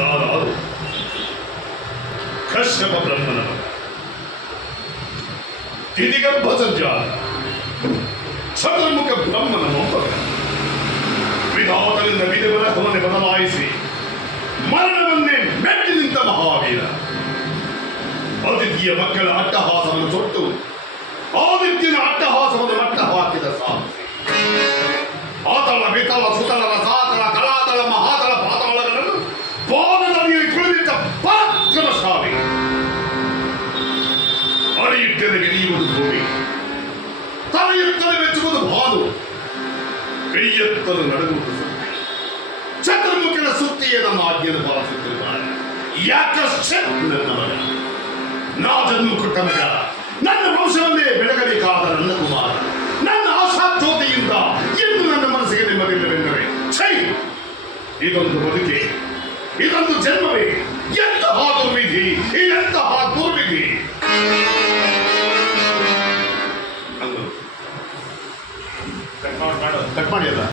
ನಾನು ಕಶ್ಯಪ ಬ್ರಹ್ಮನ ಮಗ, ತಿದಿಗರ್ಭ ಸಂಜಾತ ಚತುರ್ಮುಖ ಬ್ರಹ್ಮನ ಮೊಮ್ಮಗ, ವಿಧಾತರಿಂದ ವಿಧಿ ಬರಹವನ್ನೇ ಬದಲಾಯಿಸಿ ಮರಣವನ್ನೇ ಮೆಟ್ಟಿ ನಿಂತ ಮಹಾವೀರ. ಅತಿಥಿಯ ಮಕ್ಕಳ ಅಟ್ಟಹಾಸವನ್ನು ತೊಟ್ಟು ಆದಿತ್ಯನ ಅಟ್ಟಹಾಸವನ್ನು ಮಟ್ಟ ಹಾಕಿದ ಸಾಹಸಿ. ಆತಳ ವಿತಳ ಸುತಳರ ಸಾತಳ ತಳಾತಳ ಮಹಾತಳ ಪಾತಾಳಗಳನ್ನು ಪಾದದಡಿಯಲ್ಲಿ ತುಳಿದಿದ್ದ ಪರಾಕ್ರಮಶಾಲಿ. ಅಡಿಯಿಟ್ಟರೆ ಗೆಳೆಯುವುದು ಭೂಮಿ, ತಲೆಯುತ್ತಲೆ ಮೆಚ್ಚುವುದು ಭಾನು, ಕೈಯೆತ್ತಲು ನಡುಗುವುದು ಸುತ್ತಿ. ಚತುರ್ಮುಖನ ಸುತ್ತಿಯೇ ನಮ್ಮ ಆಜ್ಞೆಯನ್ನು ಪಾಲಿಸುತ್ತಿರುತ್ತಾರೆ. ಯಾಕಷ್ಟೇ ನನ್ನ ಮಗ, ನಾ ಜನ್ಮ ಕೊಟ್ಟ ಮಗ, ನನ್ನ ವಂಶವನ್ನೇ ಬೆಳಗಬೇಕಾದ ನನ್ನ ಕುಮಾರ, ನನ್ನ ಆಶಾಜ್ಯೋತಿಯಿಂದ ಎಂದು ನನ್ನ ಮನಸ್ಸಿಗೆ ನೆಮ್ಮದಿಲ್ಲವೆಂದರೆ ಛೈ, ಇದೊಂದು ಬದುಕೆ, ಇದೊಂದು ಜನ್ಮವೇ, ಎಂತಹ ದುರ್ವಿಧಿ, ಎಂತಹ ದುರ್ವಿಧಿ. ಕಟ್ ಮಾಡಿ ಅಲ್ಲ